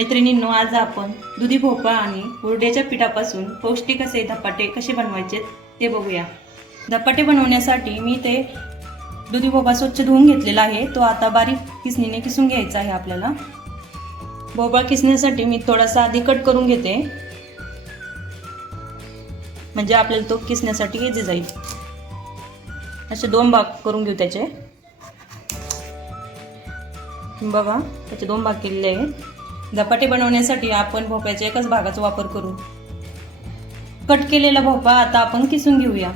मैत्रिणींनो, आज आपण दुधी भोपळा आणि हुरड्याच्या पिठापासून पौष्टिक असे धपाटे कसे बनवायचे ते बघूया. धपाटे बनवण्यासाठी मी ते दुधी भोपळा स्वच्छ धुवून घेतलेला आहे. तो आता बारीक किसणीने किसून घ्यायचा आहे. आपल्याला भोपळा किसण्यासाठी मी थोडासा आधी कट करून घेते, म्हणजे आपल्याला तो किसण्यासाठी इझी जाईल. असे 2 भाग करून घेऊ त्याचे. बघा, त्याचे 2 भाग केलेले आहेत. धपाटे बनवण्यासाठी आपण भोपळ्याच्या एकाच भागाचा वापर करू. कट केलेला भोपळा आता आपण किसून घेऊया.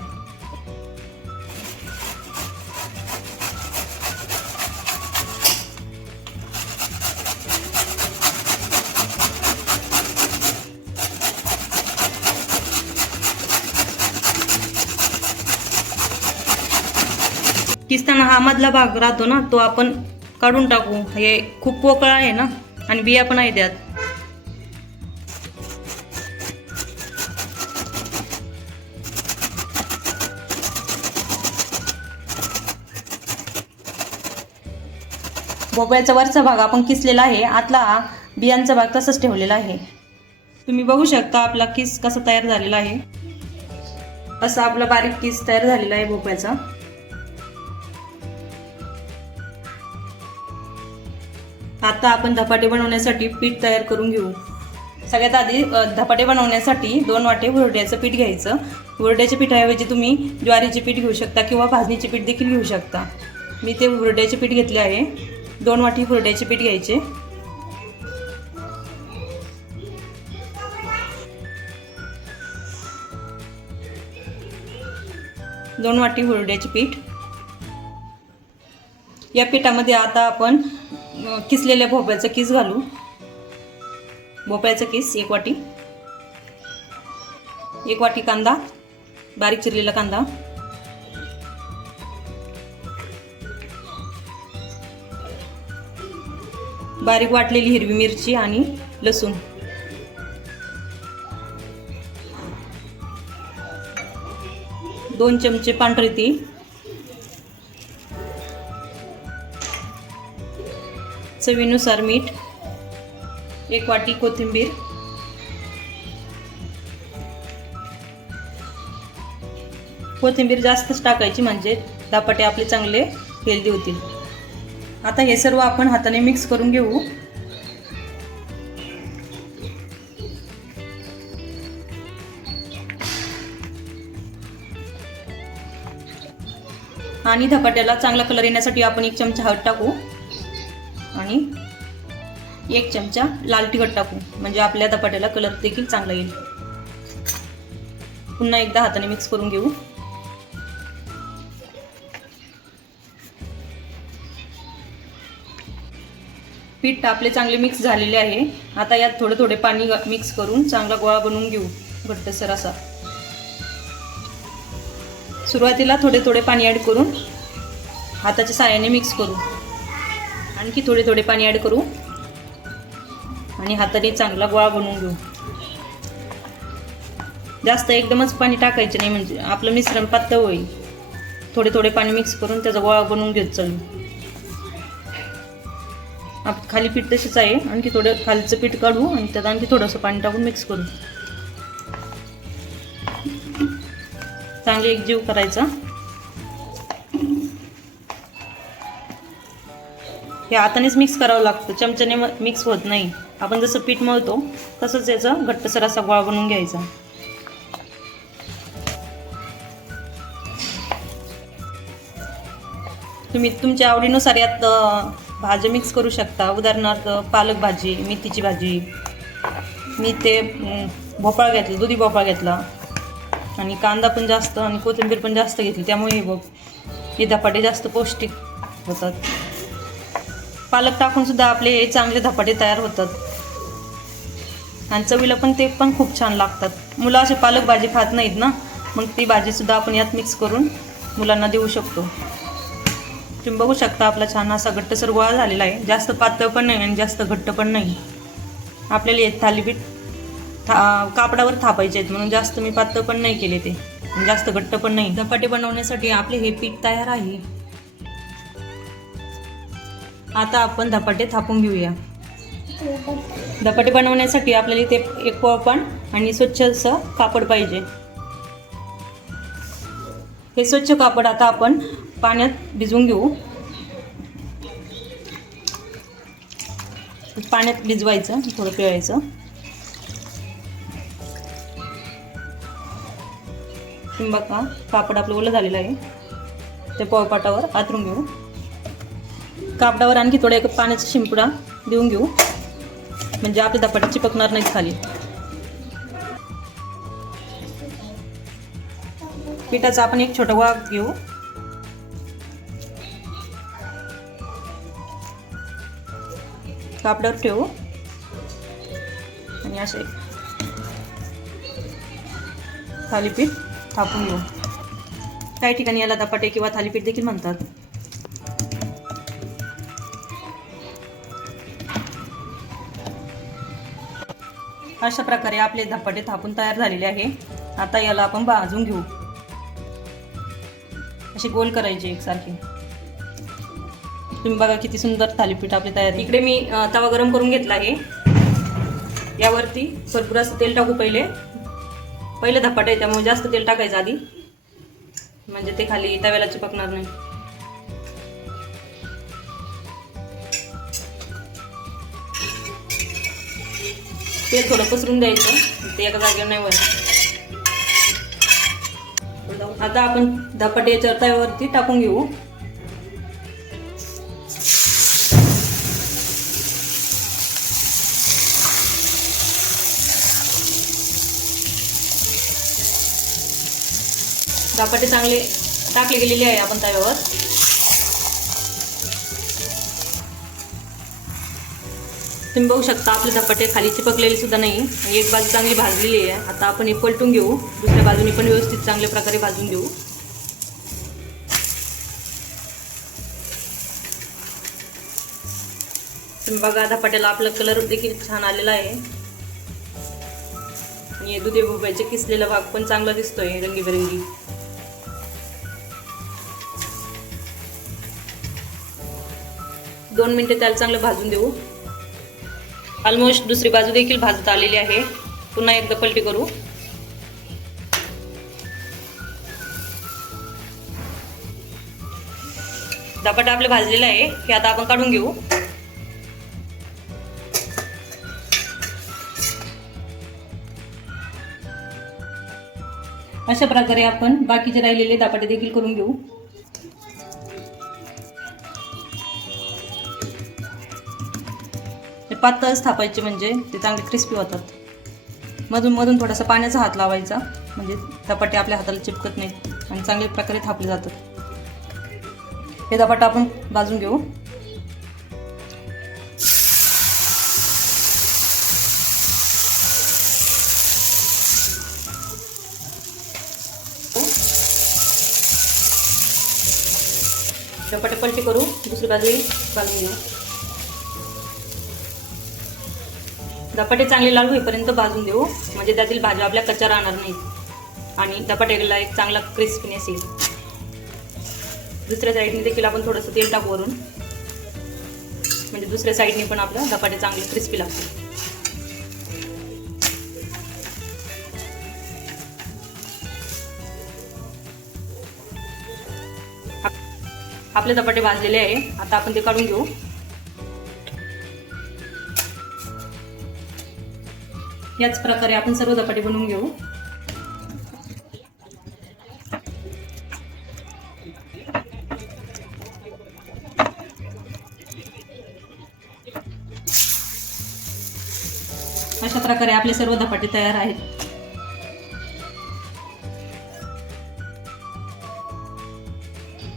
किसताना हा मधला भाग राहतो ना, तो आपण काढून टाकू. हे खूप पोकळ आहे ना, आणि बिया पण आहे त्यात. भोपळ्याचा वरचा भाग आपण किसलेला आहे, आतला बियांचा भाग तसाच ठेवलेला आहे. तुम्ही बघू शकता आपला किस कसा तयार झालेला आहे. असा आपला बारीक किस तयार झालेला आहे भोपळ्याचा. आता आपण धपाटे बनवण्यासाठी पीठ तयार करून घेऊ. सगळ्यात आधी धपाटे बनवण्यासाठी 2 वाटी हुरड्याचं पीठ घ्यायचं. हुरड्याच्या पिठाऐवजी तुम्ही ज्वारीचे पीठ घेऊ शकता किंवा भाजणीचे पीठ देखील घेऊ शकता. मी ते हुरड्याचे पीठ घेतले आहे. 2 वाटी हुरड्याचे पीठ घ्यायचे. दोन वाटी हुरड्याचे पीठ. या पिठामध्ये आता आपण किसलेल्या भोपळ्याचं किस घालू. भोपळ्याचं किस 1 वाटी. 1 वाटी कांदा, बारीक चिरलेला कांदा. बारीक वाटलेली हिरवी मिरची आणि लसूण. दोन चमचे पांढरे तीळ. चवीनुसार मीठ. 1 वाटी कोथिंबीर. कोथिंबीर जास्तच टाकायची, म्हणजे धपाटे आपले चांगले हेल्दी होतील. आता हे सर्व आपण हाताने मिक्स करून घेऊ. आणि धपाट्याला चांगला कलर येण्यासाठी आपण 1 चमचा हळद टाकू आणि 1 चमचा लाल तिखट टाकू, म्हणजे आपल्या धपाट्याला कलर देखील चांगला येईल. पुन्हा एकदा हाताने मिक्स करून घेऊ. पीठ आपले चांगले मिक्स झालेले आहे. आता यात थोडे थोडे पाणी मिक्स करून चांगला गोळा बनवून घेऊ, घट्टसर असा. सुरुवातीला थोडे थोडे पाणी ॲड करून हाताच्या साहाय्याने मिक्स करू. आणखी थोडे थोडे पाणी ॲड करू आणि हाताने चांगला गोळा बनवून घेऊ. जास्त एकदमच पाणी टाकायचे नाही, म्हणजे आपलं मिश्रण पातळ होईल. थोडे थोडे पाणी मिक्स करून त्याचा गोळा बनवून घेत चालू. खाली पीठ तसेच आहे. आणखी थोडं खालचं पीठ काढू आणि त्यात आणखी थोडंसं पाणी टाकून मिक्स करू. चांगले एकजीव करायचा. हे हातानेच मिक्स करावं लागतं, चमच्याने मिक्स होत नाही. आपण जसं पीठ मळतो तसंच याचा घट्टसर असा गोळा बनवून घ्यायचा. तुम्ही तुमच्या आवडीनुसार यात भाज्या मिक्स करू शकता. उदाहरणार्थ पालक भाजी, मेथीची भाजी. मी ते भोपळा घेतला, दुधी भोपळा घेतला आणि कांदा पण जास्त आणि कोथिंबीर पण जास्त घेतली, त्यामुळे हे धपाटे जास्त पौष्टिक होतात. पालक टाकून सुद्धा आपले हे चांगले धपाटे तयार होतात आणि चवीला पण ते पण खूप छान लागतात. मुलं असे पालक भाजी खात नाहीत ना, मग ती भाजीसुद्धा आपण यात मिक्स करून मुलांना देऊ शकतो. तुम्ही बघू शकता आपला छान असा घट्टसर गोळा झालेला आहे. जास्त पातळ पण नाही आणि जास्त घट्ट पण नाही. आपल्याला हे थालीपीठ कापडावर थापायचे आहेत, म्हणून जास्त मी पातळ पण नाही केले ते, जास्त घट्ट पण नाही. धपाटे बनवण्यासाठी आपले हे पीठ तयार आहे. आता आपण धपाटे थापून घेऊया. धपाटे बनवण्यासाठी आपल्याला इथे एक पोळपाट आणि स्वच्छ असं कापड पाहिजे. हे स्वच्छ कापड आता आपण पाण्यात भिजवून घेऊ. पाण्यात भिजवायचं, थोडं पिळायचं. बघा कापड आपलं ओलं झालेलं आहे. ते पोळपाटावर आथरून घेऊ. कापडावर आणखी थोडा एक पाण्याचा शिंपडा देऊन घेऊ, म्हणजे आपले धपाटे चिपकणार नाहीत खाली. पिठाचा आपण एक छोटा गोळा घेऊ. कापडावर ठेवू आणि असे थालीपीठ थापून घेऊ. काही ठिकाणी याला धपाटे किंवा थालीपीठ देखील म्हणतात. अशा प्रकारे आपले धपाटे थापून तयार झालेले आहे. आता याला आपण भाजून घेऊ. असे गोल करायचे एकसारखे. तुम्ही बघा किती सुंदर थालीपीठ आपले तयार. इकडे मी तवा गरम करून घेतला आहे. यावरती भरपूर असं तेल टाकू. पहिले धपाटे आहे त्यामुळे जास्त तेल टाकायचं आधी, म्हणजे ते खाली तव्याला चिपकणार नाही. तेल थोडं पसरून द्यायचं, ते एका जागेवर नाही वर. आता आपण धपाटे याच्यावर तव्यावरती टाकून घेऊ. धपाटे चांगले टाकले गेलेले आहे आपण तव्यावर. तुम्ही बघू शकता आपले धपाटे खाली चिपकलेले सुद्धा नाही आणि एक बाजू चांगली भाजलेली आहे. आता आपण हे पलटून घेऊ. दुसऱ्या बाजूने पण व्यवस्थित चांगल्या प्रकारे भाजून घेऊ. तुम्ही बघा धपाट्याला आपला कलर देखील छान आलेला आहे आणि दुधी भोपळ्याचे किसलेला भाग पण चांगला दिसतोय रंगीबेरंगी. दोन मिनिटे त्याला चांगलं भाजून देऊ. ऑलमोस्ट दुसरी बाजू देखील भाजत आलेली आहे. पुन्हा एकदा पलटी करू. धपाटा आपले भाजलेला आहे, हे आता आपण काढून घेऊ. अशा प्रकारे आपण बाकीचे राहिलेले धपाटे देखील करून घेऊ. पातळच थापायचे म्हणजे ते चांगले क्रिस्पी होतात. मधून मधून थोडासा पाण्याचा हात लावायचा, म्हणजे धपाटे आपल्या हाताला चिपकत नाहीत आणि चांगल्या प्रकारे थापले जातात. हे धपाटा आपण भाजून घेऊ. धपाटे पलटी करू. दुसरी बाजू भाजून घेऊ. धपाटे चांगले लाल होईपर्यंत भाजून देऊ, म्हणजे त्यातील भाज्या आपल्या कच्च्या राहणार नाहीत आणि धपाट्याला एक चांगला क्रिस्पीनेस येईल. दुसऱ्या साईडने देखील आपण थोडंसं तेल टाकू वरून, म्हणजे दुसऱ्या साईडने पण आपलं धपाटे चांगले क्रिस्पी लागतील. आपले धपाटे भाजलेले आहे. आता आपण ते काढून घेऊ. याच प्रकारे आपण सर्व धपाटे बनवून घेऊ. अशा प्रकारे आपले सर्व धपाटे तयार आहेत.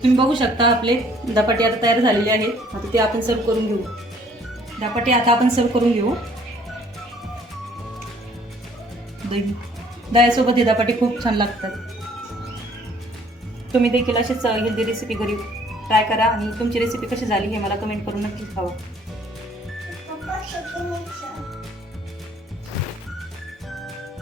तुम्ही बघू शकता आपले धपाटे आता तयार झालेले आहेत. आता ते आपण सर्व करून घेऊ. धपाटे आता आपण सर्व करून घेऊ. दह्यासोबत हे धपाटे खूप छान लागतात. तुम्ही देखील अशीच हेल्दी रेसिपी घरी ट्राय करा आणि तुमची रेसिपी कशी झाली हे मला कमेंट करून नक्कीच कळवा.